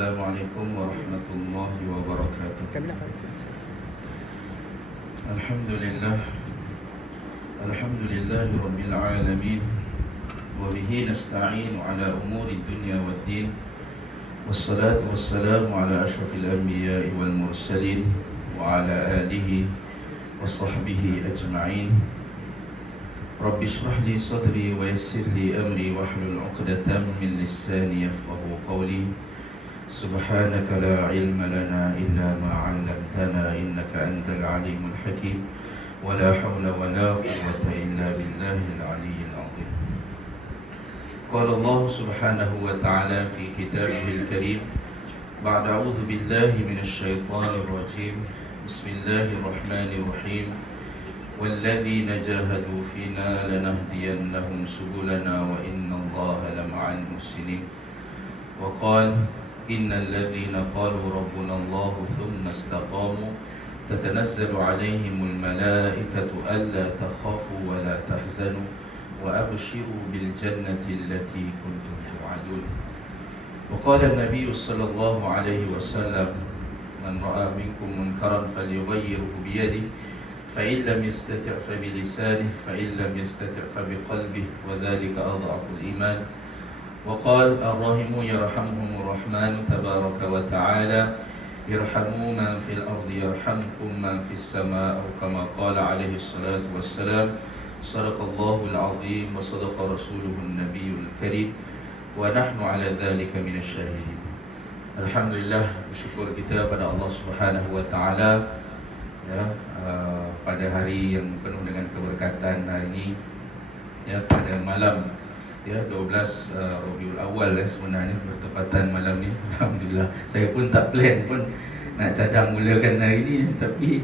Assalamualaikum warahmatullahi wabarakatuh. Alhamdulillah. Alhamdulillahi rabbil alamin. Wa bihi nasta'inu ala umuri dunya waddin. Wassalatu wassalamu ala ashrafil anbiya'i wal mursalin wa ala alihi wa sahbihi ajma'in. Rabbi shrah li sadri wa yassir li amri wahlul 'uqdatam min lisani yafqahu qawli. Subhanaka la ilma lana illa ma 'allamtana innaka antal alimul hakim. Wa la hawla wa la quwwata illa billahil aliyyil 'azim. Qala Allah subhanahu wa ta'ala fi kitabihil karim ba'da a'udzu billahi minasy syaithanir rajim. Bismillahirrahmanirrahim. وَالَّذِينَ جَاهَدُوا فِينَا لَنَهْدِيَنَّهُمْ سُبُلَنَا وَإِنَّ اللَّهَ لَمَعَ الْمُحْسِنِينَ وَقَالَ إِنَّ الَّذِينَ قَالُوا رَبُّنَا اللَّهُ ثُمَّ اسْتَقَامُوا تَتَنَزَّلُ عَلَيْهِمُ الْمَلَائِكَةُ أَلَّا تَخَافُوا وَلَا تَحْزَنُوا وَأَبْشِرُوا بِالْجَنَّةِ الَّتِي كُنتُمْ تُوعَدُونَ وقال النبي صلى الله عليه وسلم من رأى منكم منكرا فليغيره بيده فإن لم يستطع فبلسانه فإن لم يستطع فبقلبه وذلك أضعف الإيمان وقال الراحمون يرحمهم الرحمن تبارك وتعالى ارحموا من في الأرض يرحمكم من في السماء أو كما قال عليه الصلاة والسلام صدق الله العظيم وصدق رسوله النبي الكريم ونحن على ذلك من الشاهدين. Alhamdulillah, bersyukur kita pada Allah Subhanahu wa taala ya, pada hari yang penuh dengan keberkatan hari ini ya, pada malam ya 12 Rabiul Awal sebenarnya bertepatan malam ni. Alhamdulillah, saya pun tak plan pun nak cadang mulakan hari ni, tapi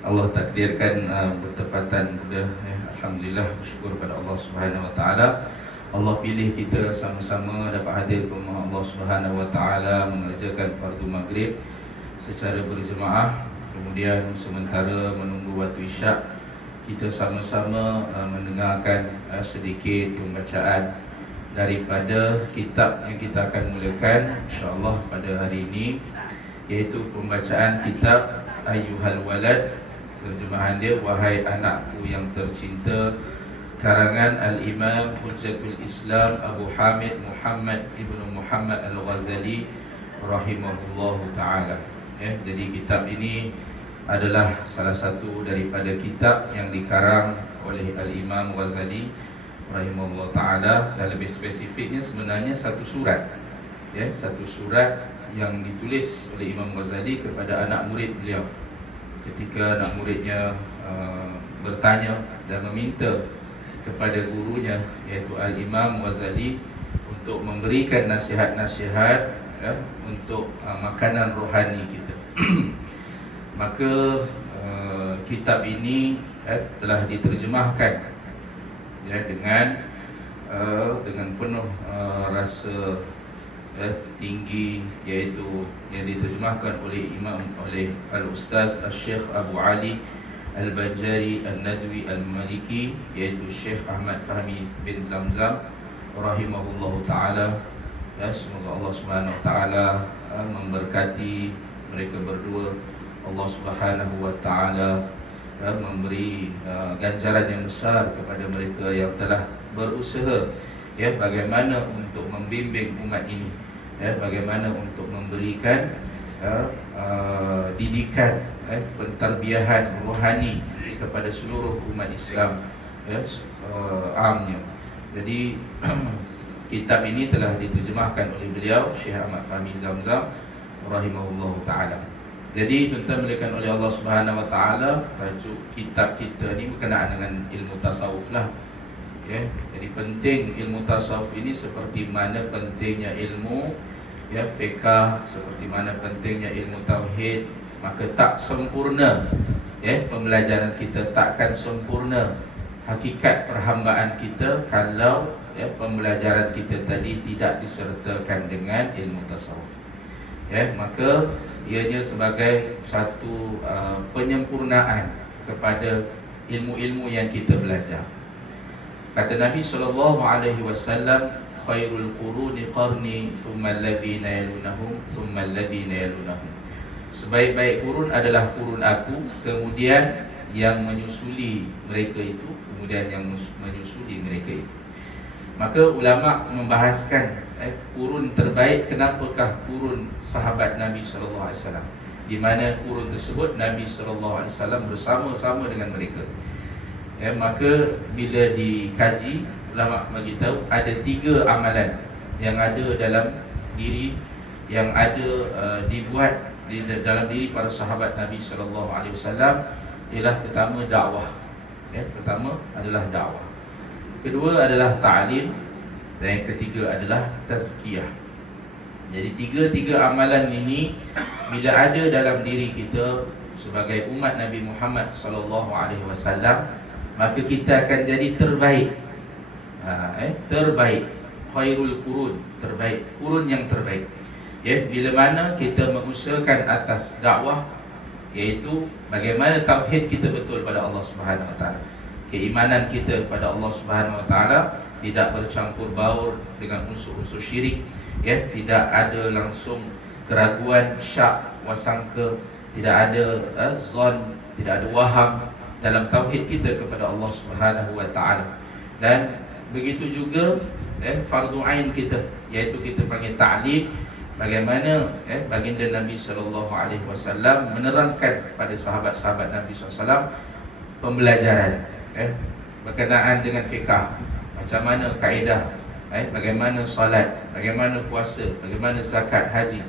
Allah takdirkan bertepatan juga ya. Alhamdulillah, bersyukur pada Allah Subhanahu wa taala. Allah pilih kita sama-sama dapat hadir ke rumah Allah Subhanahu wa taala mengerjakan fardu maghrib secara berjemaah. Kemudian sementara menunggu waktu isyak, kita sama-sama mendengarkan sedikit pembacaan daripada kitab yang kita akan mulakan insya-Allah pada hari ini, iaitu pembacaan kitab Ayyuhal Walad, terjemahan dia Wahai Anakku yang Tercinta, karangan Al-Imam Hujjatul Islam Abu Hamid Muhammad Ibnu Muhammad Al-Ghazali rahimahullahu ta'ala ya. Jadi kitab ini adalah salah satu daripada kitab yang dikarang oleh Al-Imam Ghazali rahimahullahu ta'ala, dan lebih spesifiknya sebenarnya satu surat ya, satu surat yang ditulis oleh Imam Ghazali kepada anak murid beliau ketika anak muridnya bertanya dan meminta kepada gurunya iaitu Al-Imam Ghazali untuk memberikan nasihat-nasihat ya, untuk makanan rohani kita. Maka kitab ini telah diterjemahkan ya, dengan penuh rasa tinggi, iaitu yang diterjemahkan oleh Al-Ustaz Al-Syekh Abu Ali Al-Banjari Al-Nadwi Al-Maliki, iaitu Syekh Ahmad Fahmi bin Zamzam rahimahullahu ta'ala ya. Semoga Allah Subhanahu wa ta'ala memberkati mereka berdua. Allah Subhanahu wa ta'ala memberi ganjaran yang besar kepada mereka yang telah berusaha ya, bagaimana untuk membimbing umat ini ya, bagaimana untuk memberikan didikan pentarbiahan rohani kepada seluruh umat Islam ya, amnya. Jadi kitab ini telah diterjemahkan oleh beliau Syekh Ahmad Fahmi Zamzam rahimahullahu ta'ala. Jadi tuan-tuan dimuliakan oleh Allah Subhanahu wa ta'ala, tajuk kitab kita ni berkenaan dengan ilmu tasawuf lah ya. Jadi penting ilmu tasawuf ini seperti mana pentingnya ilmu ya fiqh, seperti mana pentingnya ilmu tauhid. Maka tak sempurna ya, pembelajaran kita takkan sempurna hakikat perhambaan kita kalau ya, pembelajaran kita tadi tidak disertakan dengan ilmu tasawuf ya. Maka ianya sebagai satu penyempurnaan kepada ilmu-ilmu yang kita belajar. Kata Nabi SAW, khairul quruni qarni thumma alladhina yalunahum thumma alladhina yalunahum. Sebaik-baik kurun adalah kurun aku, kemudian yang menyusuli mereka itu, kemudian yang menyusuli mereka itu. Maka ulama membahaskan kurun terbaik, kenapakah kurun sahabat Nabi sallallahu alaihi wasallam, di mana kurun tersebut Nabi sallallahu alaihi wasallam bersama-sama dengan mereka. Maka bila dikaji, ulama bagi tahu ada 3 amalan yang ada dalam diri, yang ada dibuat di dalam diri para sahabat Nabi sallallahu alaihi wasallam. Ialah pertama dakwah. Pertama adalah dakwah. Kedua adalah ta'lim, dan yang ketiga adalah tazkiyah. Jadi tiga amalan ini bila ada dalam diri kita sebagai umat Nabi Muhammad sallallahu alaihi wasallam, maka kita akan jadi terbaik. Terbaik, khairul qurun, terbaik, kurun yang terbaik. Bila mana kita mengusahakan atas dakwah, iaitu bagaimana tauhid kita betul pada Allah Subhanahu Wa Taala, keimanan kita kepada Allah Subhanahu Wa Taala tidak bercampur baur dengan unsur-unsur syirik, tidak ada langsung keraguan, syak, wasangka, tidak ada zon, tidak ada waham dalam tauhid kita kepada Allah Subhanahu Wa Taala. Dan begitu juga fardu ain kita, iaitu kita panggil ta'lim. Bagaimana baginda Nabi sallallahu alaihi wasallam menerangkan pada sahabat-sahabat Nabi sallallahu alaihi wasallam pembelajaran berkenaan dengan fiqh, macam mana kaedah, bagaimana solat, bagaimana puasa, bagaimana zakat, haji,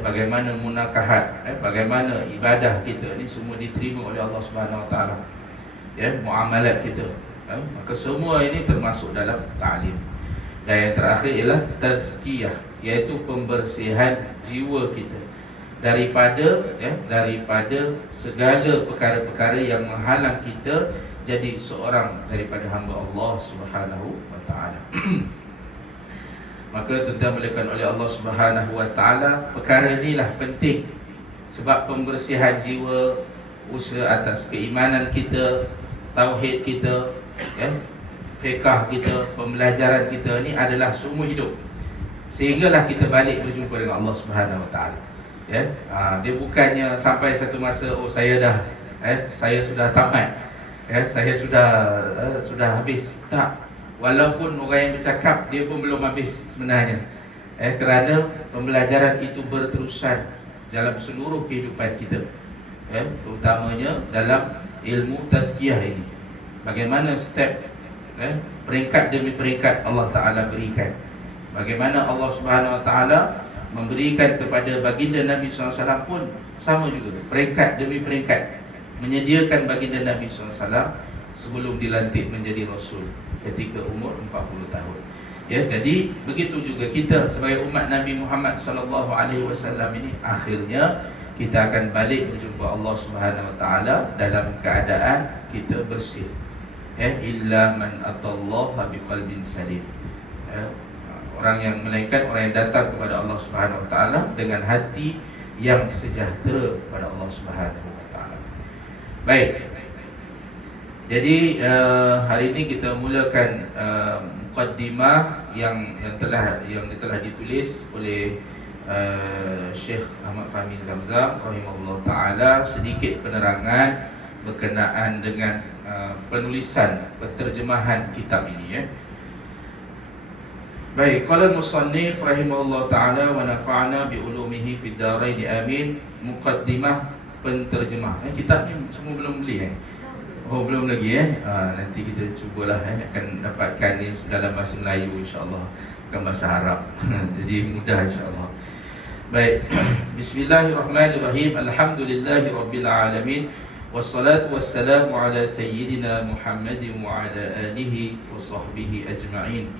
bagaimana munakahat, bagaimana ibadah kita ni semua diterima oleh Allah Subhanahu Wa Taala, muamalat kita, maka semua ini termasuk dalam ta'lim. Dan yang terakhir ialah tazkiyah, iaitu pembersihan jiwa kita daripada segala perkara-perkara yang menghalang kita jadi seorang daripada hamba Allah Subhanahu Wa Taala. Maka tentang melakukan oleh Allah Subhanahu Wa Taala, perkara inilah penting, sebab pembersihan jiwa, usaha atas keimanan kita, tauhid kita, fiqh kita, pembelajaran kita ni adalah seumur hidup, sehinggalah kita balik berjumpa dengan Allah Subhanahu Wa Taala. Dia bukannya sampai satu masa, saya dah saya sudah tamat, saya sudah habis. Tak. Walaupun orang yang bercakap, dia pun belum habis sebenarnya, kerana pembelajaran itu berterusan dalam seluruh kehidupan kita, terutamanya dalam ilmu tazkiyah ini. Bagaimana step, peringkat demi peringkat Allah Ta'ala berikan. Bagaimana Allah Subhanahu Wa Taala memberikan kepada baginda Nabi SAW pun sama juga, peringkat demi peringkat, menyediakan baginda Nabi SAW sebelum dilantik menjadi Rasul ketika umur 40 tahun. Jadi begitu juga kita sebagai umat Nabi Muhammad SAW ini, akhirnya kita akan balik berjumpa Allah Subhanahu Wa Taala dalam keadaan kita bersih. Illa man atallaha biqalbin salim. Orang yang, melainkan orang yang datang kepada Allah Subhanahu Wa Taala dengan hati yang sejahtera kepada Allah Subhanahu Wa Taala. Baik. Jadi hari ini kita mulakan muqaddimah yang telah ditulis oleh Syekh Ahmad Fahmi Zamzam rahimahullah taala, sedikit penerangan berkenaan dengan penulisan, penterjemahan kitab ini. Baik, qala al-musannif rahimahullah taala wa nafa'ana bi ulumihi fid dharain amin. Muqaddimah, penterjemah. Kitab ni semua belum beli Oh, belum lagi nanti kita cubalah akan dapatkan ni dalam bahasa Melayu insya-Allah, bukan bahasa Arab. Jadi mudah insya-Allah. Baik. Bismillahirrahmanirrahim. Alhamdulillahirabbil alamin. Wassalatu wassalamu ala sayyidina Muhammadin wa ala alihi wa sahbihi ajma'in.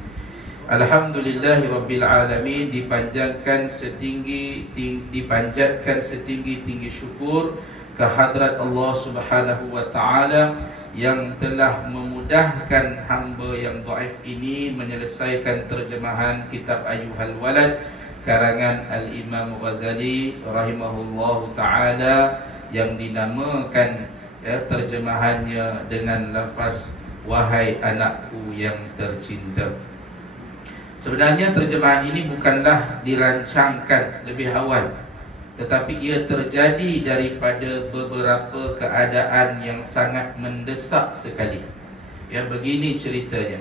Alhamdulillahirabbil alamin. Dipanjatkan setinggi-tinggi syukur kehadrat Allah Subhanahu Wa Taala yang telah memudahkan hamba yang dhaif ini menyelesaikan terjemahan kitab Ayyuhal Walad karangan Al-Imam Ghazali rahimahullahu taala, yang dinamakan terjemahannya dengan lafaz wahai anakku yang tercinta. Sebenarnya terjemahan ini bukanlah dirancangkan lebih awal, tetapi ia terjadi daripada beberapa keadaan yang sangat mendesak sekali. Ya, begini ceritanya.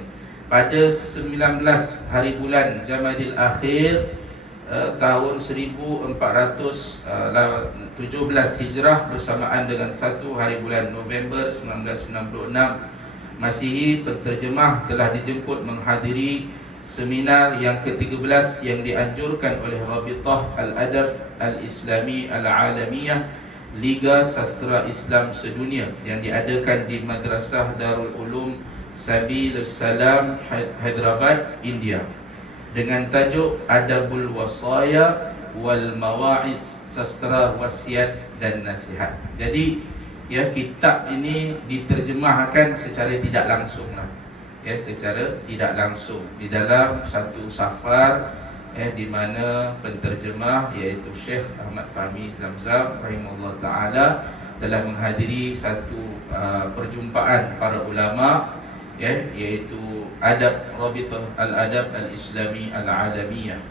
Pada 19 hari bulan Jamadil Akhir tahun 1417 Hijrah bersamaan dengan 1 hari bulan November 1996 Masihi, penterjemah telah dijemput menghadiri seminar yang ke-13 yang dianjurkan oleh Rabitah Al-Adab Al-Islami Al-Alamiyah, Liga Sastra Islam Sedunia, yang diadakan di Madrasah Darul Ulum Sabilus Salam, Hyderabad, India, dengan tajuk Adabul Wasaya wal Mawa'iz, Sastra Wasiat dan Nasihat. Jadi ya, kitab ini diterjemahkan secara tidak langsung lah, ya, secara tidak langsung di dalam satu safar, di mana penterjemah iaitu Syekh Ahmad Fahmi Zamzam rahimahullah taala telah menghadiri satu perjumpaan para ulama, iaitu Adab Rabitah Al-Adab Al-Islami Al-Alamiyah,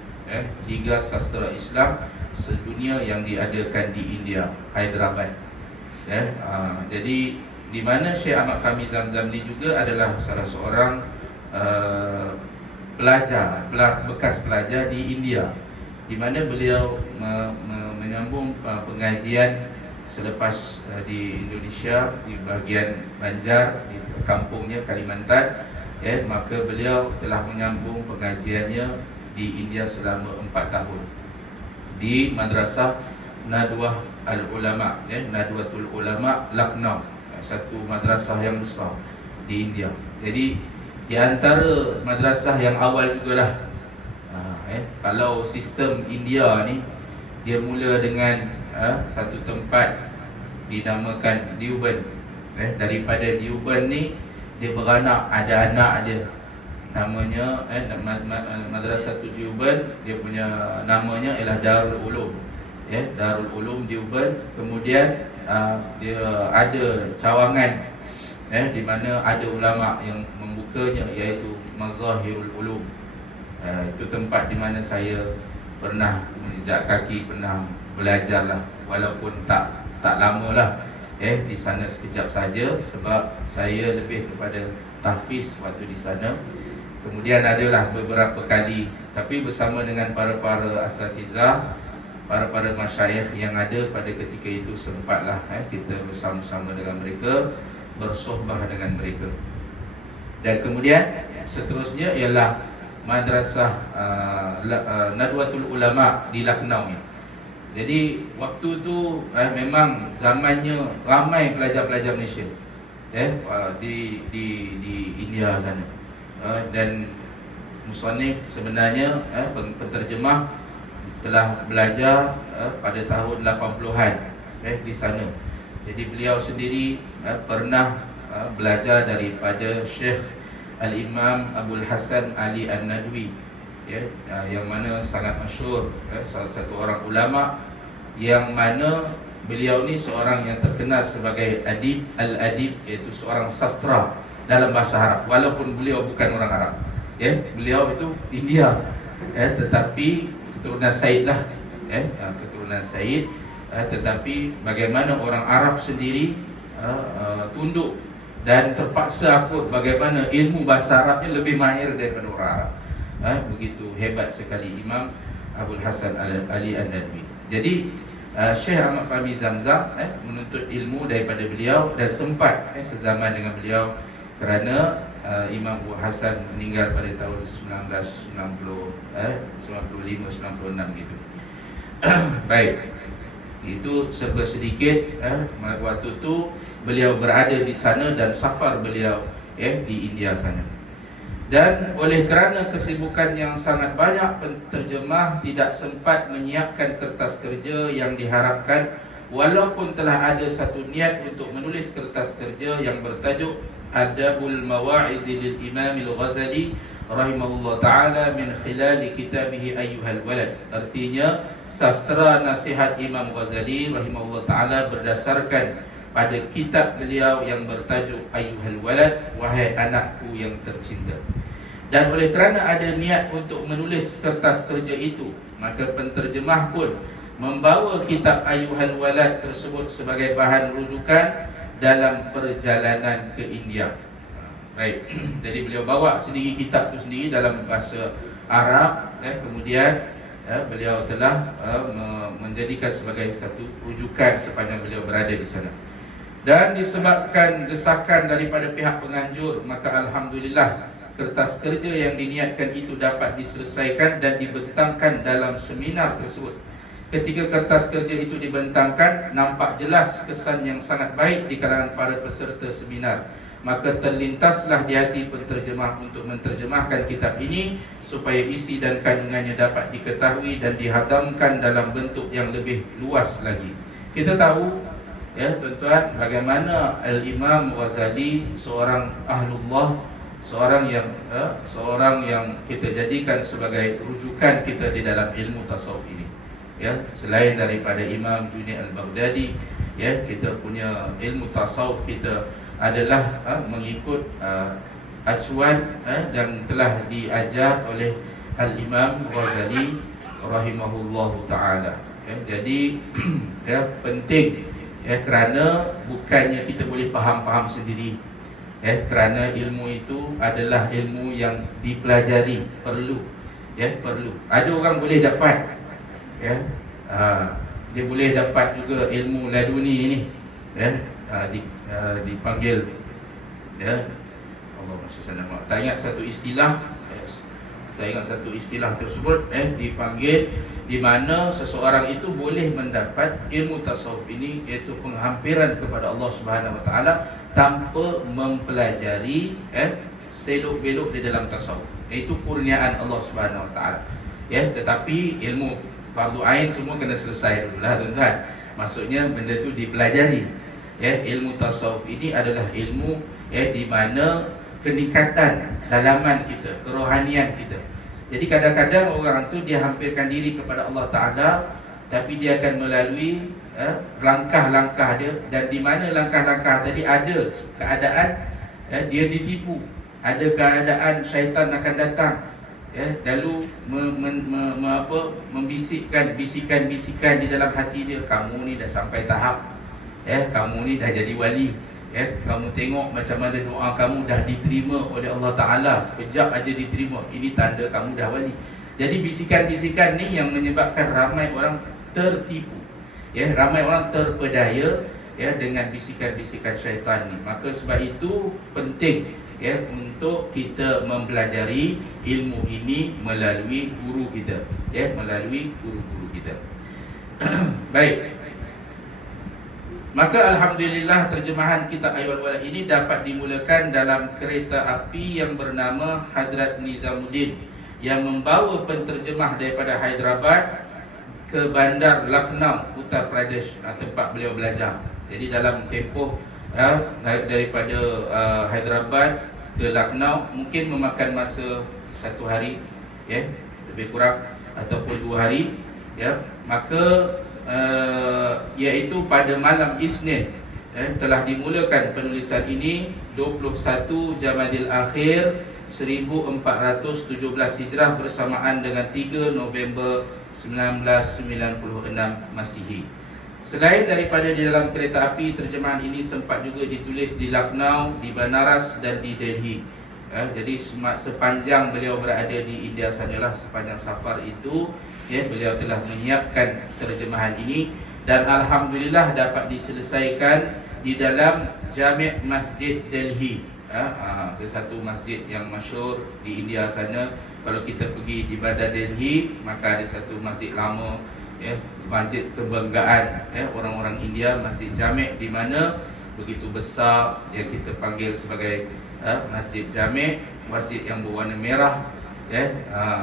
Liga Sastra Islam Sedunia yang diadakan di India, Hyderabad. Jadi di mana Syekh Ahmad Fahmi Zamzam ni juga adalah salah seorang bekas pelajar di India, di mana beliau menyambung pengajian selepas di Indonesia, di bahagian Banjar, di kampungnya Kalimantan, maka beliau telah menyambung pengajiannya di India selama 4 tahun di Madrasah Nadwah Al-Ulama, Nadwatul Ulama Lucknow, satu madrasah yang besar di India. Jadi di antara madrasah yang awal jugalah. Kalau sistem India ni, dia mula dengan satu tempat dinamakan Deoband. Daripada Deoband ni dia beranak, ada anak dia namanya Madrasah Deoband, dia punya namanya ialah Darul Ulum, Darul Ulum Deoband. Kemudian dia ada cawangan, di mana ada ulama yang membukanya, iaitu Mazahirul Ulum. Itu tempat di mana saya pernah menjejak kaki, pernah belajar lah, walaupun tak lama lah, di sana sekejap saja, sebab saya lebih kepada tahfiz waktu di sana. Kemudian adalah beberapa kali, tapi bersama dengan para asatizah, para masyayikh yang ada pada ketika itu, sempatlah kita bersama-sama dengan mereka, bersohbah dengan mereka. Dan kemudian seterusnya ialah Madrasah Nadwatul Ulama di Lucknow ni. Jadi waktu tu memang zamannya ramai pelajar-pelajar Malaysia di India sana. Dan musannif sebenarnya penterjemah telah belajar pada tahun 80-an di sana. Jadi beliau sendiri pernah belajar daripada Syekh Al-Imam Abdul Hasan Ali An-Nadwi, yang mana sangat masyhur, salah satu orang ulama, yang mana beliau ni seorang yang terkenal sebagai adib, al-adib, iaitu seorang sastra dalam bahasa Arab, walaupun beliau bukan orang Arab. Beliau itu India, tetapi keturunan Said lah, keturunan Said, tetapi bagaimana orang Arab sendiri tunduk dan terpaksa akut bagaimana ilmu bahasa Arabnya lebih mahir daripada orang Arab. Begitu hebat sekali Imam Abdul Hasan Ali An-Nadwi. Jadi Syekh Ahmad Fahmi Zamzam menuntut ilmu daripada beliau, dan sempat sezaman dengan beliau, kerana Imam Abu Hasan meninggal pada tahun 1995-96 gitu. Baik, itu serba sedikit waktu tu beliau berada di sana dan safar beliau di India sana. Dan oleh kerana kesibukan yang sangat banyak, penterjemah tidak sempat menyiapkan kertas kerja yang diharapkan, walaupun telah ada satu niat untuk menulis kertas kerja yang bertajuk Adabul Mawa'iz lil Imam Al-Ghazali rahimahullah ta'ala min khilali kitabihi Ayyuhal Walad. Artinya sastra nasihat Imam Ghazali rahimahullah ta'ala berdasarkan pada kitab beliau yang bertajuk Ayyuhal Walad, wahai anakku yang tercinta. Dan oleh kerana ada niat untuk menulis kertas kerja itu, maka penterjemah pun membawa kitab Ayyuhal Walad tersebut sebagai bahan rujukan dalam perjalanan ke India. Baik, jadi beliau bawa sendiri kitab itu sendiri dalam bahasa Arab, kemudian beliau telah menjadikan sebagai satu rujukan sepanjang beliau berada di sana. Dan disebabkan desakan daripada pihak penganjur, maka alhamdulillah kertas kerja yang diniatkan itu dapat diselesaikan dan dibentangkan dalam seminar tersebut. Ketika kertas kerja itu dibentangkan, nampak jelas kesan yang sangat baik di kalangan para peserta seminar. Maka terlintaslah di hati penterjemah untuk menterjemahkan kitab ini supaya isi dan kandungannya dapat diketahui dan dihadamkan dalam bentuk yang lebih luas lagi. Kita tahu, ya tuan-tuan, bagaimana Al-Imam Ghazali seorang ahlullah, seorang yang kita jadikan sebagai rujukan kita di dalam ilmu tasawuf ini. Ya, selain daripada Imam Junaid Al-Baghdadi, ya, kita punya ilmu tasawuf kita adalah mengikut acuan yang telah diajar oleh Al-Imam Ghazali rahimahullahu ta'ala. Jadi penting, kerana bukannya kita boleh faham-faham sendiri, kerana ilmu itu adalah ilmu yang dipelajari, perlu. Ada orang boleh dapat, dia boleh dapat juga ilmu laduni ini, dipanggil, Allah maksudnya tak ingat satu istilah, saya ingat satu istilah tersebut, dipanggil, di mana seseorang itu boleh mendapat ilmu tasawuf ini, iaitu penghampiran kepada Allah Subhanahu Wa Taala tanpa mempelajari selok-belok di dalam tasawuf. Itu kurniaan Allah Subhanahu Wa Taala. Tetapi ilmu fardu ain semua kena selesai dululah, tuan-tuan. Maksudnya benda tu dipelajari. Ilmu tasawuf ini adalah ilmu di mana keningkatan dalaman kita, kerohanian kita. Jadi kadang-kadang orang tu dia hampirkan diri kepada Allah Ta'ala, tapi dia akan melalui langkah-langkah dia. Dan di mana langkah-langkah tadi ada keadaan dia ditipu, ada keadaan syaitan akan datang, lalu membisikkan bisikan-bisikan di dalam hati dia, kamu ni dah sampai tahap, kamu ni dah jadi wali, kamu tengok macam mana doa kamu dah diterima oleh Allah Ta'ala, sekejap aja diterima, ini tanda kamu dah wali. Jadi bisikan-bisikan ni yang menyebabkan ramai orang tertipu, ramai orang terpedaya dengan bisikan-bisikan syaitan ni. Maka sebab itu penting untuk kita mempelajari ilmu ini melalui guru kita, melalui guru-guru kita. Baik. Maka alhamdulillah terjemahan kitab Ayyuhal Walad ini dapat dimulakan dalam kereta api yang bernama Hadrat Nizamuddin, yang membawa penterjemah daripada Hyderabad ke bandar Lucknow, Uttar Pradesh, tempat beliau belajar. Jadi dalam tempoh daripada Hyderabad ke Lucknow mungkin memakan masa 1 hari, lebih kurang, ataupun 2 hari, maka iaitu pada malam Isnin telah dimulakan penulisan ini 21 Jamadil Akhir 1417 Hijrah bersamaan dengan 3 November 1996 Masihi. Selain daripada di dalam kereta api, terjemahan ini sempat juga ditulis di Lucknow, di Banaras dan di Delhi. Jadi sepanjang beliau berada di India sanalah, sepanjang safar itu, beliau telah menyiapkan terjemahan ini, dan alhamdulillah dapat diselesaikan di dalam Jami' Masjid Delhi. Satu masjid yang masyhur di India sana. Kalau kita pergi di Bandar Delhi, maka ada satu masjid lama, masjid kebanggaan orang-orang India, Masjid Jami', di mana begitu besar yang kita panggil sebagai Masjid Jami', masjid yang berwarna merah,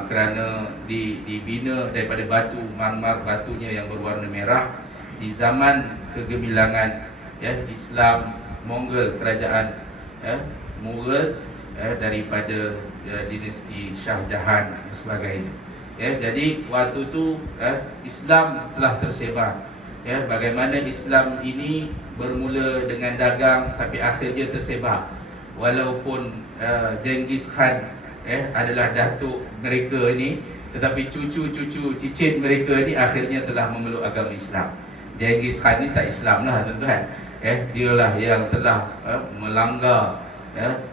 kerana dibina daripada batu marmar, batunya yang berwarna merah di zaman kegemilangan Islam Mongol, kerajaan Mughal daripada dinasti Shah Jahan dan sebagainya. Jadi waktu tu Islam telah tersebar. Bagaimana Islam ini bermula dengan dagang, tapi akhirnya tersebar. Walaupun Genghis Khan adalah datuk mereka ni, tetapi cucu-cucu cicit mereka ni akhirnya telah memeluk agama Islam. Genghis Khan ni tak Islam lah tuan-tuan. Dialah yang telah melanggar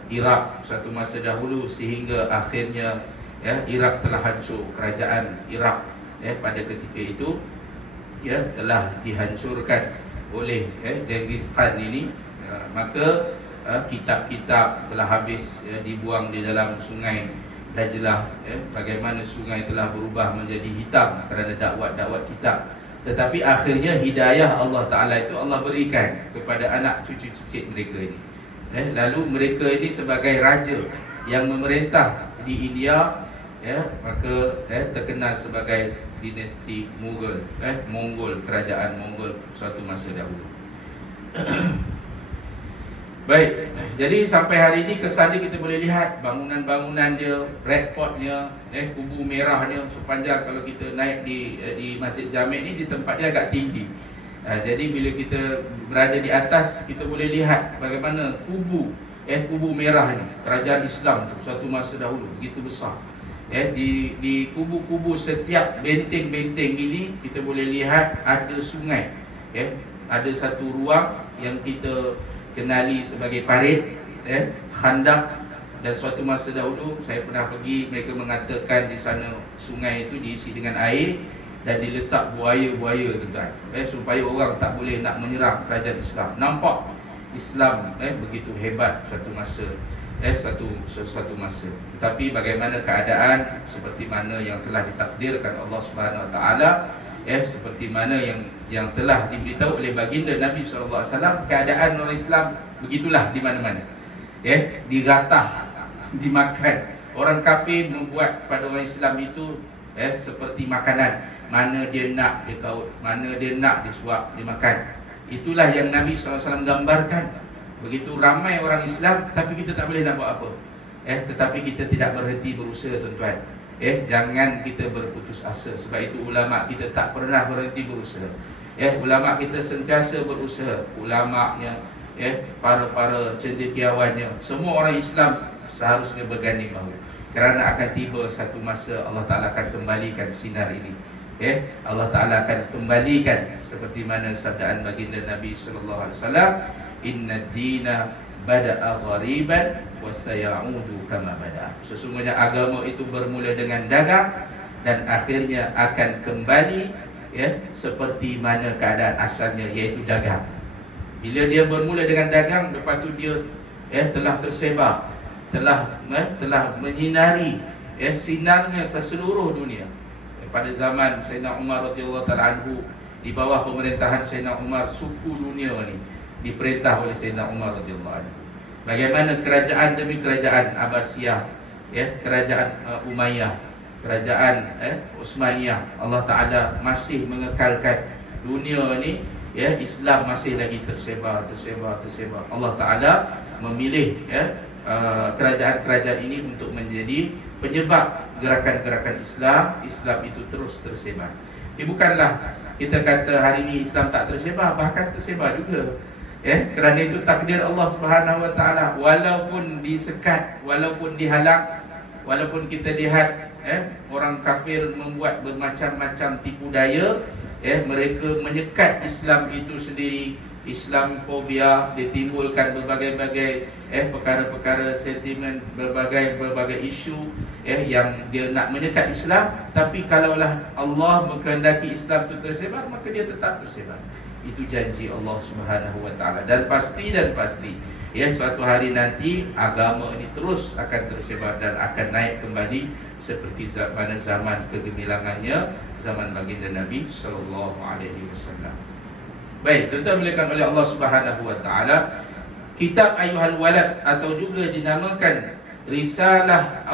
Iraq suatu masa dahulu, sehingga akhirnya Iraq telah hancur. Kerajaan Iraq pada ketika itu telah dihancurkan oleh Genghis Khan ini. Maka kitab-kitab telah habis dibuang di dalam sungai Dajlah. Bagaimana sungai telah berubah menjadi hitam kerana dakwat-dakwat kitab. Tetapi akhirnya hidayah Allah Ta'ala itu Allah berikan kepada anak cucu cicit mereka ini. Lalu mereka ini sebagai raja yang memerintah di India, maka terkenal sebagai dinasti Mughal, Mongol, kerajaan Mongol suatu masa dahulu. Baik, jadi sampai hari ini kesan dia kita boleh lihat bangunan-bangunan dia, Red Fortnya, kubu merahnya sepanjang. Kalau kita naik di Masjid Jami' ni, di tempat dia agak tinggi. Jadi bila kita berada di atas, kita boleh lihat bagaimana kubu merah ni, kerajaan Islam tu suatu masa dahulu begitu besar. Di kubu-kubu setiap benteng-benteng ini kita boleh lihat ada sungai. Ada satu ruang yang kita kenali sebagai parit, khandak. Dan suatu masa dahulu saya pernah pergi, mereka mengatakan di sana sungai itu diisi dengan air dan diletak buaya-buaya tuan-tuan, supaya orang tak boleh nak menyerang kerajaan Islam. Nampak Islam begitu hebat suatu masa, suatu masa. Tetapi bagaimana keadaan, seperti mana yang telah ditakdirkan Allah Subhanahu Wa Taala, seperti mana yang telah diberitahu oleh baginda Nabi SAW, keadaan orang Islam begitulah di mana-mana. Diratah, dimakan. Orang kafir membuat pada orang Islam itu seperti makanan. Mana dia nak dia kaut, mana dia nak dia suap, dia makan. Itulah yang Nabi SAW gambarkan. Begitu ramai orang Islam, tapi kita tak boleh nak buat apa. Tetapi kita tidak berhenti berusaha tuan-tuan. Jangan kita berputus asa. Sebab itu ulama' kita tak pernah berhenti berusaha. Ulama' kita sentiasa berusaha. Ulama'nya, para cendekiawannya, semua orang Islam seharusnya berganding bahu. Kerana akan tiba satu masa Allah Ta'ala akan kembalikan sinar ini. Allah Ta'ala akan kembalikan seperti mana sabdaan baginda Nabi SAW, Inna dina bada'a ghariban wa sayaudu kama bada'a. Sesungguhnya agama itu bermula dengan dagang dan akhirnya akan kembali seperti mana keadaan asalnya, iaitu dagang. Bila dia bermula dengan dagang, lepas tu dia telah tersebar, telah menyinari sinarnya ke seluruh dunia. Pada zaman Sayyidina Umar radhiyallahu ta'ala anhu, di bawah pemerintahan Sayyidina Umar, suku dunia ni diperintah oleh Sayyidina Umar radhiyallahu anhu. Bagaimana kerajaan demi kerajaan Abbasiyah, kerajaan Umayyah, kerajaan Utsmaniyah, Allah Ta'ala masih mengekalkan dunia ni, Islam masih lagi tersebar. Allah Ta'ala memilih kerajaan-kerajaan ini untuk menjadi penyebab gerakan-gerakan Islam itu terus tersebar. Bukanlah kita kata hari ini Islam tak tersebar, bahkan tersebar juga. Kerana itu takdir Allah Subhanahu Wa Taala. Walaupun disekat, walaupun dihalang, walaupun kita lihat orang kafir membuat bermacam-macam tipu daya, mereka menyekat Islam itu sendiri. Islamofobia, ditimbulkan berbagai-bagai perkara-perkara sentimen, berbagai isu yang dia nak menyekat Islam. Tapi kalaulah Allah mengkehendaki Islam itu tersebar, maka dia tetap tersebar. Itu janji Allah Subhanahu Wa Taala. Dan pasti suatu hari nanti agama ini terus akan tersebar dan akan naik kembali seperti zaman kegemilangannya, zaman baginda Nabi sallallahu alaihi wasallam. Baik, tuan-tuan dimuliakan oleh Allah Subhanahu Wa Taala, kitab Ayyuhal Walad atau juga dinamakan Risalah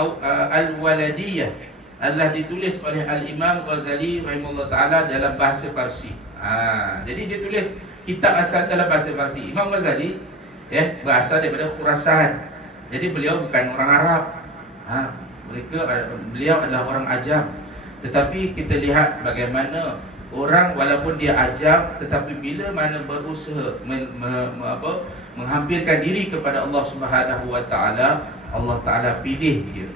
Al-Waladiyah adalah ditulis oleh Al-Imam Ghazali rahimahullah ta'ala dalam bahasa Parsi. Jadi dia tulis kitab asal dalam bahasa Parsi. Imam Ghazali berasal daripada Khurasan. Jadi beliau bukan orang Arab. Beliau adalah orang Ajam. Tetapi kita lihat bagaimana orang walaupun dia ajam, tetapi bila mana berusaha menghampirkan diri kepada Allah Subhanahu Wa Taala, Allah Taala pilih dia.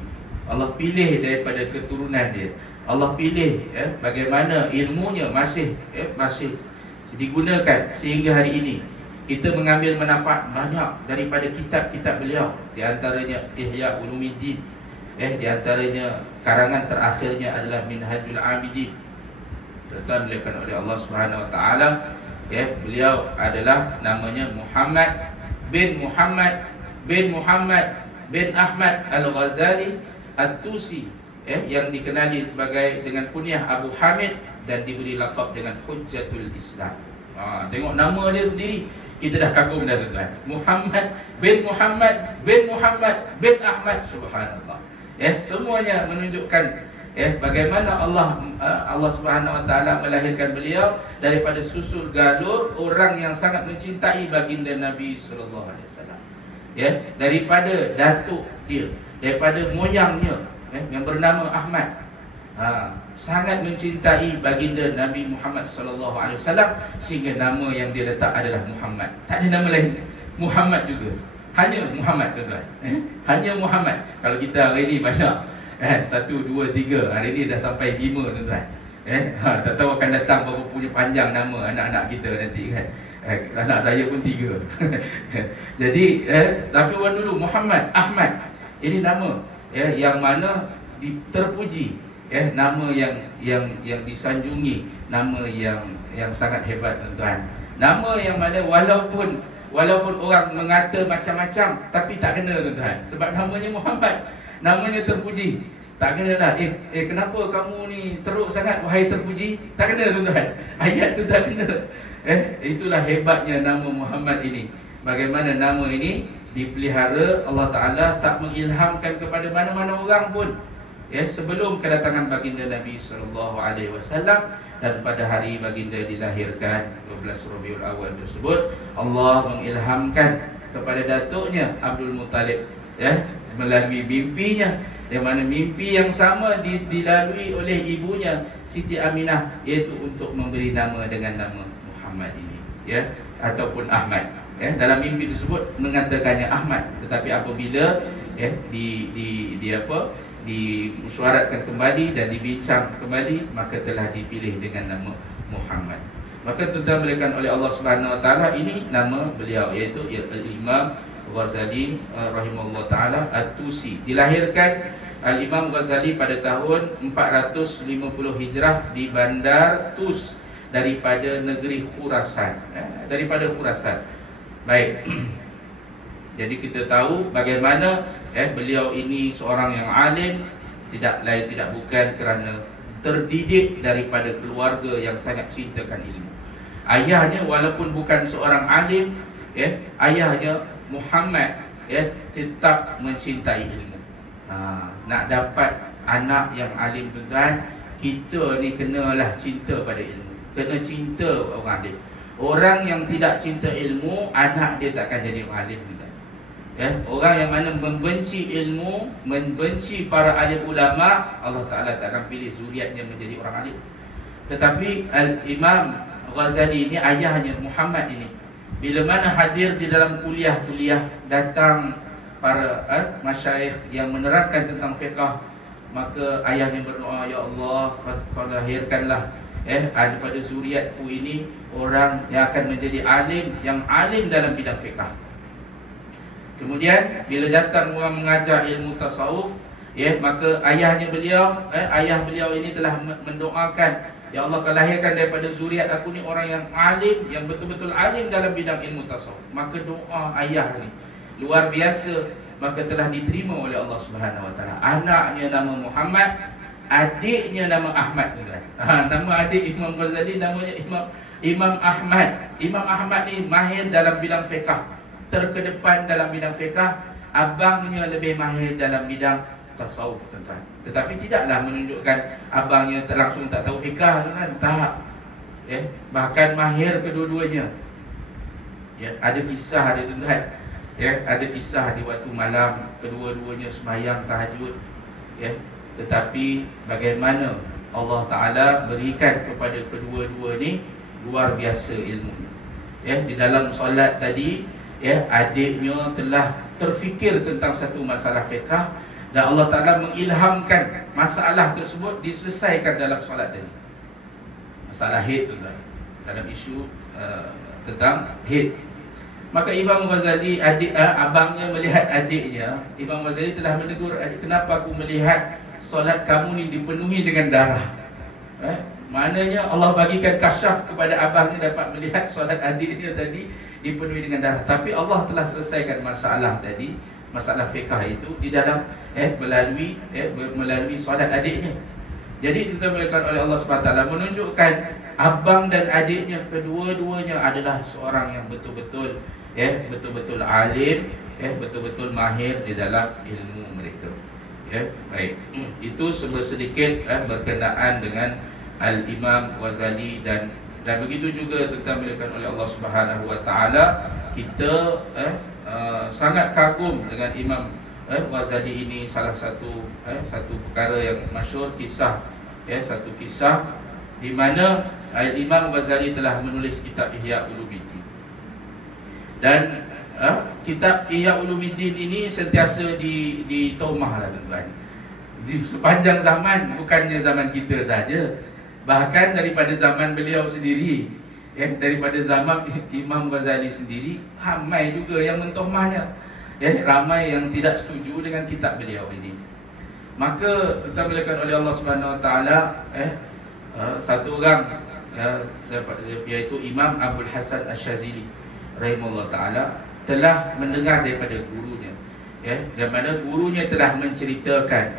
Allah pilih daripada keturunan dia. Allah pilih bagaimana ilmunya masih digunakan sehingga hari ini. Kita mengambil manfaat banyak daripada kitab-kitab beliau. Di antaranya Ihya Ulumuddin. Di antaranya karangan terakhirnya adalah Minhajul Abidin. Ditamlikan oleh Allah Subhanahu Wa Taala. Beliau adalah namanya Muhammad bin Ahmad Al-Ghazali At-Tusi, yang dikenali sebagai dengan kunyah Abu Hamid dan diberi lakab dengan Hujjatul Islam. Tengok nama dia sendiri, kita dah kagum dah tuan. Muhammad bin Ahmad, subhanallah. Semuanya menunjukkan bagaimana Allah Subhanahu Wa Taala melahirkan beliau daripada susul galur orang yang sangat mencintai baginda Nabi sallallahu alaihi wasallam. Daripada datuk dia, daripada moyangnya yang bernama Ahmad. Sangat mencintai baginda Nabi Muhammad sallallahu alaihi wasallam sehingga nama yang dia letak adalah Muhammad. Tak ada nama lain. Muhammad juga. Hanya Muhammad tuan-tuan. Hanya Muhammad. Kalau kita hari ini banyak 1, 2, 3, hari ini dah sampai 5 tuan-tuan. Tak tahu akan datang berapa punya panjang nama anak-anak kita nanti kan. Anak saya pun 3. Jadi tapi orang dulu Muhammad, Ahmad. Ini nama yang mana terpuji, nama yang disanjungi, nama yang sangat hebat tuan-tuan. Nama yang mana walaupun orang mengata macam-macam tapi tak kena tuan-tuan. Sebab namanya Muhammad, namanya terpuji. Tak kena lah. Kenapa kamu ni teruk sangat wahai terpuji? Tak kena tuan-tuan. Ayat tu tak kena. Itulah hebatnya nama Muhammad ini. Bagaimana nama ini dipelihara, Allah Ta'ala tak mengilhamkan kepada mana-mana orang pun sebelum kedatangan baginda Nabi SAW. Dan pada hari baginda dilahirkan 12 Rabiul Awal tersebut, Allah mengilhamkan kepada datuknya Abdul Muttalib melalui mimpinya, yang mana mimpi yang sama dilalui oleh ibunya Siti Aminah, iaitu untuk memberi nama dengan nama Muhammad ini, ataupun Ahmad. Dalam mimpi tersebut mengatakannya Ahmad, tetapi apabila dimusyaratkan kembali dan dibincang kembali, maka telah dipilih dengan nama Muhammad. Maka ditampilkan oleh Allah Subhanahu Wa Taala, ini nama beliau, iaitu Imam Ghazali rahimahullah taala At-Tusi. Dilahirkan Al-Imam Ghazali pada tahun 450 Hijrah di Bandar Tus, daripada negeri Khurasan. Daripada Khurasan. Baik. Jadi kita tahu bagaimana beliau ini seorang yang alim, tidak lain tidak bukan kerana terdidik daripada keluarga yang sangat cintakan ilmu. Ayahnya walaupun bukan seorang alim, ayahnya Muhammad tetap mencintai ilmu. Nak dapat anak yang alim tuan-tuan, kita ni kenalah cinta pada ilmu. Kena cinta orang alim. Orang yang tidak cinta ilmu, anak dia takkan jadi orang alim tuan-tuan. Orang yang mana membenci ilmu, membenci para alim ulama, Allah Ta'ala tak akan pilih zuriatnya menjadi orang alim. Tetapi Al-Imam Ghazali ini, ayahnya Muhammad ini, bila mana hadir di dalam kuliah-kuliah, datang para masyayikh yang menerangkan tentang fiqah, maka ayahnya berdoa, ya Allah, kau lahirkanlah pada zuriatku ini orang yang akan menjadi alim, yang alim dalam bidang fiqah. Kemudian bila datang orang mengajar ilmu tasawuf, maka ayah beliau ini telah mendoakan, ya Allah, kau lahirkan daripada zuriat aku ni orang yang alim, yang betul-betul alim dalam bidang ilmu tasawuf. Maka doa ayah ni luar biasa, maka telah diterima oleh Allah Subhanahu Wa Taala. Anaknya nama Muhammad, adiknya nama Ahmad. Nama adik Imam Ghazali namanya Imam Ahmad. Imam Ahmad ni mahir dalam bidang fiqah, terkedepan dalam bidang fiqah. Abangnya lebih mahir dalam bidang tasawuf tuan-tuan. Tetapi tidaklah menunjukkan abangnya langsung tak tahu fiqah tuan-tuan. Tak. Bahkan mahir kedua-duanya. Ada kisah dia tuan-tuan. Ada kisah di waktu malam kedua-duanya sembahyang tahajud. Tetapi bagaimana Allah Ta'ala berikan kepada kedua-dua ni luar biasa ilmu. Di dalam solat tadi, adiknya telah terfikir tentang satu masalah fiqah, Dan Allah Ta'ala mengilhamkan masalah tersebut diselesaikan dalam solat tadi. Masalah haid tu lah, dalam isu tentang haid. Maka Imam Ghazali, abangnya melihat adiknya. Imam Ghazali telah menegur adik, kenapa aku melihat solat kamu ni dipenuhi dengan darah? Maknanya Allah bagikan kasyaf kepada abangnya dapat melihat solat adiknya tadi dipenuhi dengan darah. Tapi Allah telah selesaikan masalah tadi, masalah fiqah itu di dalam melalui solat adiknya. Jadi ditetapkan oleh Allah SWT menunjukkan abang dan adiknya kedua-duanya adalah seorang yang betul-betul betul-betul alim, betul-betul mahir di dalam ilmu mereka. Baik. Itu sedikit berkenaan dengan Al-Imam Ghazali dan begitu juga ditetapkan oleh Allah Subhanahu Wa Taala. Kita sangat kagum dengan Imam Ghazali ini. Salah satu perkara yang masyhur, satu kisah di mana Imam Ghazali telah menulis kitab Ihya Ulumuddin. Dan kitab Ihya Ulumuddin ini sentiasa ditomah lah tuan-tuan. Di sepanjang zaman, bukannya zaman kita saja, bahkan daripada zaman beliau sendiri, daripada zaman Imam Ghazali sendiri, ramai juga yang mentomahnya. Ramai yang tidak setuju dengan kitab beliau ini. Maka ditetapkan oleh Allah Subhanahu Wa Taala satu orang, iaitu Imam Abdul Hasan Asyazili rahimahullah ta'ala, telah mendengar daripada gurunya, dan mana gurunya telah menceritakan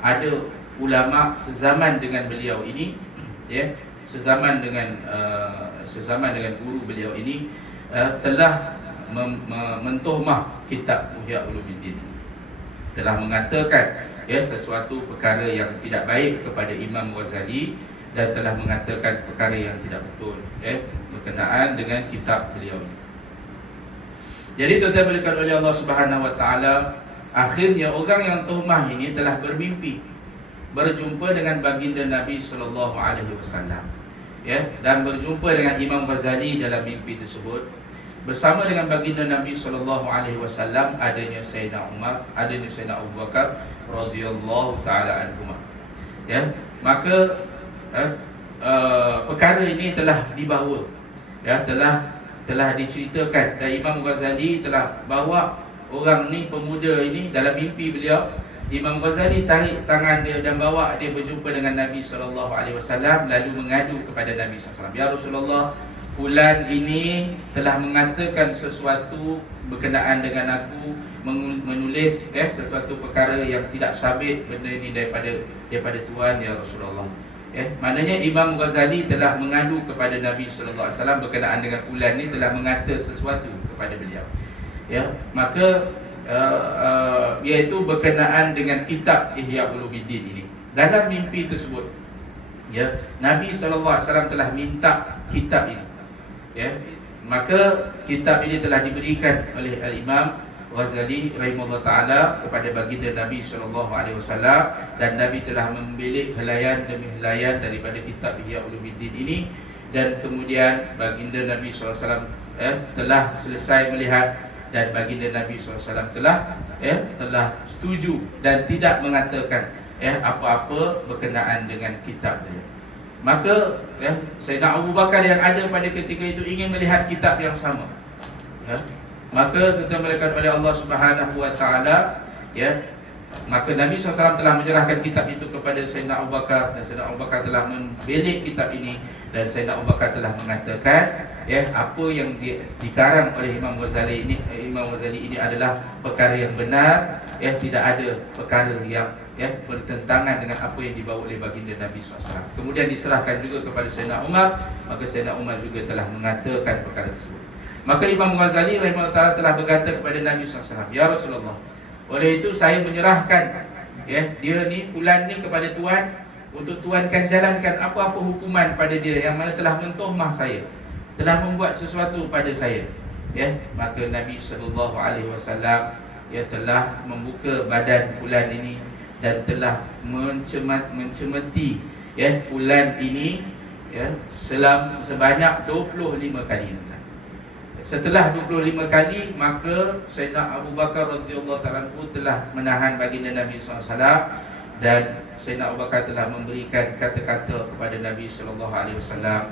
ada ulama sezaman dengan beliau ini, sezaman dengan guru beliau ini, telah mentohmah kitab Ihya Ulumuddin, telah mengatakan sesuatu perkara yang tidak baik kepada Imam Ghazali, dan telah mengatakan perkara yang tidak betul berkenaan dengan kitab beliau. Jadi ditetapkan oleh Allah Subhanahu Wa Taala, akhirnya orang yang tuhmah ini telah bermimpi berjumpa dengan baginda Nabi sallallahu alaihi wasallam, dan berjumpa dengan Imam Ghazali dalam mimpi tersebut. Bersama dengan baginda Nabi sallallahu alaihi wasallam adanya Sayyidina Umar, adanya Sayyidina Abu Bakar radhiyallahu taala anhuma. Maka perkara ini telah dibawa, telah diceritakan, dan Imam Ghazali telah bawa orang ni, pemuda ini, dalam mimpi beliau. Imam Ghazali tarik tangan dia dan bawa dia berjumpa dengan Nabi SAW, lalu mengadu kepada Nabi SAW, ya Rasulullah, fulan ini telah mengatakan sesuatu berkenaan dengan aku, menulis sesuatu perkara yang tidak sabit benda ini daripada Tuhan, ya Rasulullah. Maknanya Imam Ghazali telah mengadu kepada Nabi SAW berkenaan dengan fulan ni telah mengata sesuatu kepada beliau. Maka iaitu berkenaan dengan kitab Ihya Ulumuddin ini. Dalam mimpi tersebut, Nabi SAW telah minta kitab ini. Maka kitab ini telah diberikan oleh Al-Imam Ghazali rahimahullah ta'ala kepada baginda Nabi SAW, dan Nabi telah membilik helaian demi helaian daripada kitab Ihya Ulumuddin ini. Dan kemudian baginda Nabi SAW telah selesai melihat, dan baginda Nabi SAW telah setuju dan tidak mengatakan apa-apa berkenaan dengan kitab dia. Maka Sayyidina Abu Bakar yang ada pada ketika itu ingin melihat kitab yang sama. Maka ditetapkan oleh Allah Subhanahu Wa Taala, maka Nabi SAW telah menyerahkan kitab itu kepada Sayyidina Abu Bakar, dan Sayyidina Abu Bakar telah membelik kitab ini, dan Sayyidina Abu Bakar telah mengatakan apa yang dikarang oleh Imam Ghazali ini adalah perkara yang benar, tidak ada perkara yang bertentangan dengan apa yang dibawa oleh baginda Nabi SAW. Kemudian diserahkan juga kepada Sayyidina Umar, maka Sayyidina Umar juga telah mengatakan perkara tersebut. Maka Imam Ghazali rahimahullah telah berkata kepada Nabi SAW, ya Rasulullah, oleh itu saya menyerahkan dia ni, fulan ni, kepada Tuan, untuk Tuan kan jalankan apa-apa hukuman pada dia yang mana telah mentohmah saya, telah membuat sesuatu pada saya. Maka Nabi SAW telah membuka badan fulan ini dan telah mencemeti fulan ini sebanyak 25 kali. Setelah 25 kali, maka Sayyidina Abu Bakar radhiyallahu ta'ala anhu telah menahan baginda Nabi SAW, dan Sayyidina Abu Bakar telah memberikan kata-kata kepada Nabi SAW,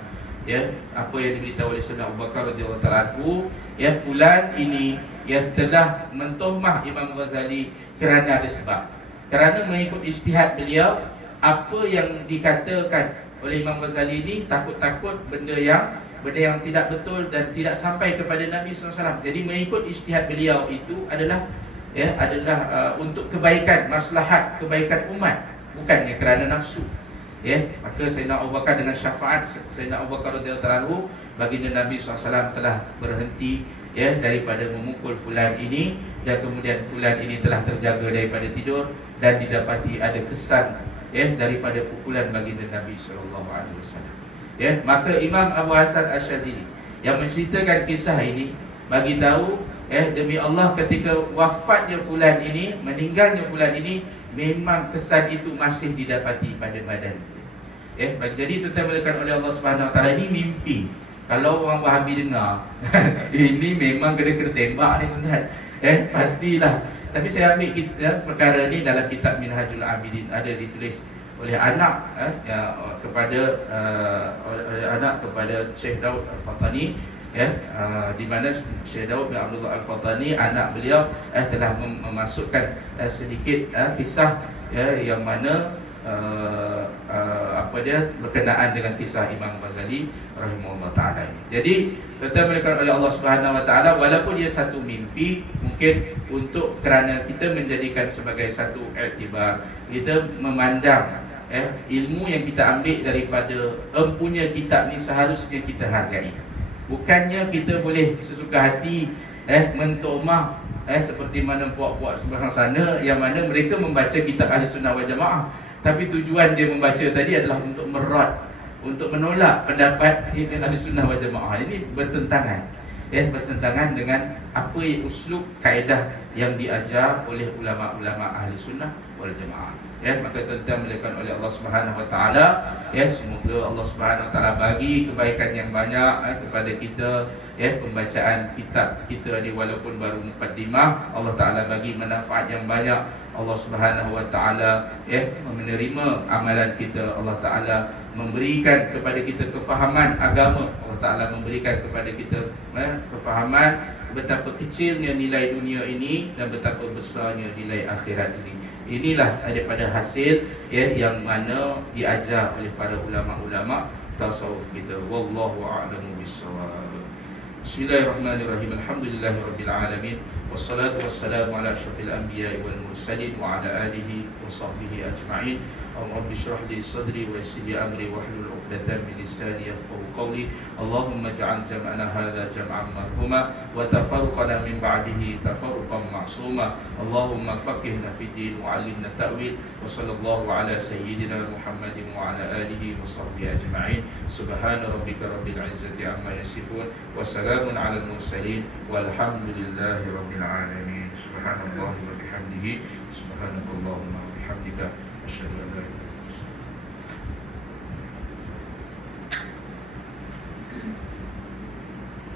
ya, apa yang diberitahu oleh Sayyidina Abu Bakar radhiyallahu ta'ala anhu, ya, fulan ini yang telah mentohmah Imam Ghazali kerana ada sebab, kerana mengikut ijtihad beliau, apa yang dikatakan oleh Imam Ghazali ini takut-takut benda yang tidak betul dan tidak sampai kepada Nabi SAW. Jadi mengikut ijtihad beliau itu adalah, ya, untuk kebaikan, maslahat kebaikan umat, bukannya kerana nafsu. Ya, maka Sayyidina Abu Bakar dengan syafaat Sayyidina Abu Bakar radhiyallahu anhu, baginda Nabi SAW telah berhenti, ya, daripada memukul fulan ini, dan kemudian fulan ini telah terjaga daripada tidur dan didapati ada kesan, ya, daripada pukulan baginda Nabi SAW. Ya, maka Imam Abu Hasan Asyazili yang menceritakan kisah ini bagi tahu, demi Allah, ketika wafatnya fulan ini, meninggalnya fulan ini, memang kesan itu masih didapati pada badan. Jadi itu ditampilkan oleh Allah Subhanahu Wa Taala. Ini mimpi. Kalau orang Wahabi dengar ini memang kena tembak ni tuan-tuan. Pastilah. Tapi saya ambil perkara ni dalam kitab Minhajul Abidin, ada ditulis oleh anak kepada Syekh Daud Al-Fatani, di mana Syekh Daud bin Abdullah Al-Fatani, anak beliau, telah memasukkan sedikit kisah, yang mana berkenaan dengan kisah Imam Ghazali rahimahullah taala. Jadi ditetapkan oleh Allah Subhanahu Wa Taala, walaupun dia satu mimpi, mungkin untuk kerana kita menjadikan sebagai satu iktibar, kita memandang ilmu yang kita ambil daripada empunya kitab ni seharusnya kita hargai. Bukannya kita boleh sesuka hati mentomah seperti mana puak-puak sebelah sana, yang mana mereka membaca kitab Ahli Sunnah wal Jamaah, tapi tujuan dia membaca tadi adalah untuk merot, untuk menolak pendapat Ahli Sunnah wal Jamaah. Ini bertentangan, bertentangan dengan apa uslub kaedah yang diajar oleh ulama-ulama Ahli Sunnah wal Jamaah. Maka tuan-tuan dimuliakan oleh Allah Subhanahu Wa Taala, semoga Allah Subhanahu Wa Taala bagi kebaikan yang banyak kepada kita, pembacaan kitab kita ni walaupun baru muqaddimah, Allah Taala bagi manfaat yang banyak. Allah Subhanahu Wa Taala menerima amalan kita. Allah Taala memberikan kepada kita kefahaman agama. Allah Taala memberikan kepada kita kefahaman betapa kecilnya nilai dunia ini dan betapa besarnya nilai akhirat ini. Inilah daripada hasil, yang mana diajar oleh para ulama-ulama tasawuf kita. Wallahu a'lamu bissawab. Bismillahirrahmanirrahim. Alhamdulillahirabbil alamin. Wassalatu wassalamu ala asyrafil anbiya'i wal mursalin wa ala alihi wa sahbihi ajma'in. Rabbi shrah li sadri wa yassir li amri wahlul 'uqdatam min lisani yafqahu qawli. Allahumma ij'al jam'ana hadha jam'an marhuma wa tafarruqana min ba'dihi tafarruqan ma'suma. Allahumma faqihna fid din wa 'allimna ta'wil. Wa sallallahu ala sayyidina Muhammadin wa ala alihi wa sahbihi ajma'in. Subhana rabbika rabbil 'izzati amma yasifun wa salamun 'alal mursalin walhamdulillahi rabbil alamin. Subhanallahi wa bihamdihi, subhanakallahumma wa bihamdika, asyhadu an la ilaha illa anta